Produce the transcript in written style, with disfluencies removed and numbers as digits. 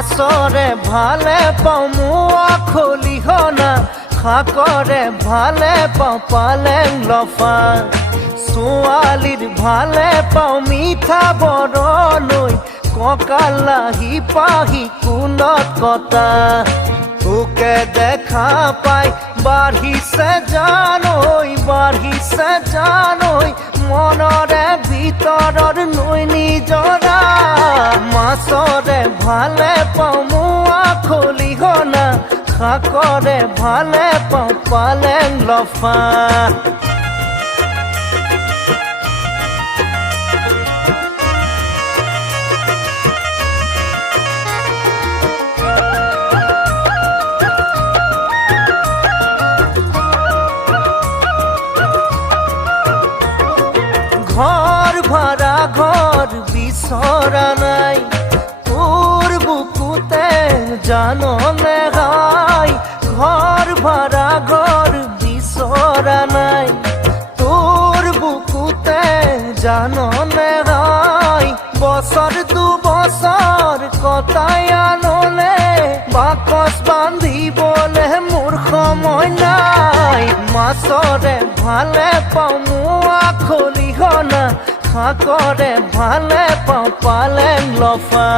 মাছৰে ভালে পাওঁ মোৱা খলিহনা শাকৰে ভালে পাওঁ পালেং লফা ছোৱালীৰ ভালে পাওঁ মিঠা বৰণৈ কঁকালাহি পাহি কুলত কটা তোকে দেখা পাই বাঢ়িছে জানৈ মনৰে ভিতৰৰ নৈ নিজৰা মাছৰে ভালে পাওঁ মোৱা খলিহনা শাকৰে ভালে পাওঁ পালেং লফা ঘর ভাড়া ঘর বিচৰা নাই তোৰ বুকুতে জাননে গাই ঘর ভাড়া ঘর বিচৰা নাই তোৰ বুকুতে জাননে গাই বছৰ দুবছৰ কটাই আনলে বাকচ বান্ধিবলে মোৰ সময় নাই মাছৰে ভালে পাওঁ মোৱা খলিহনা শাকৰে ভালে পাওঁ পালেং লফা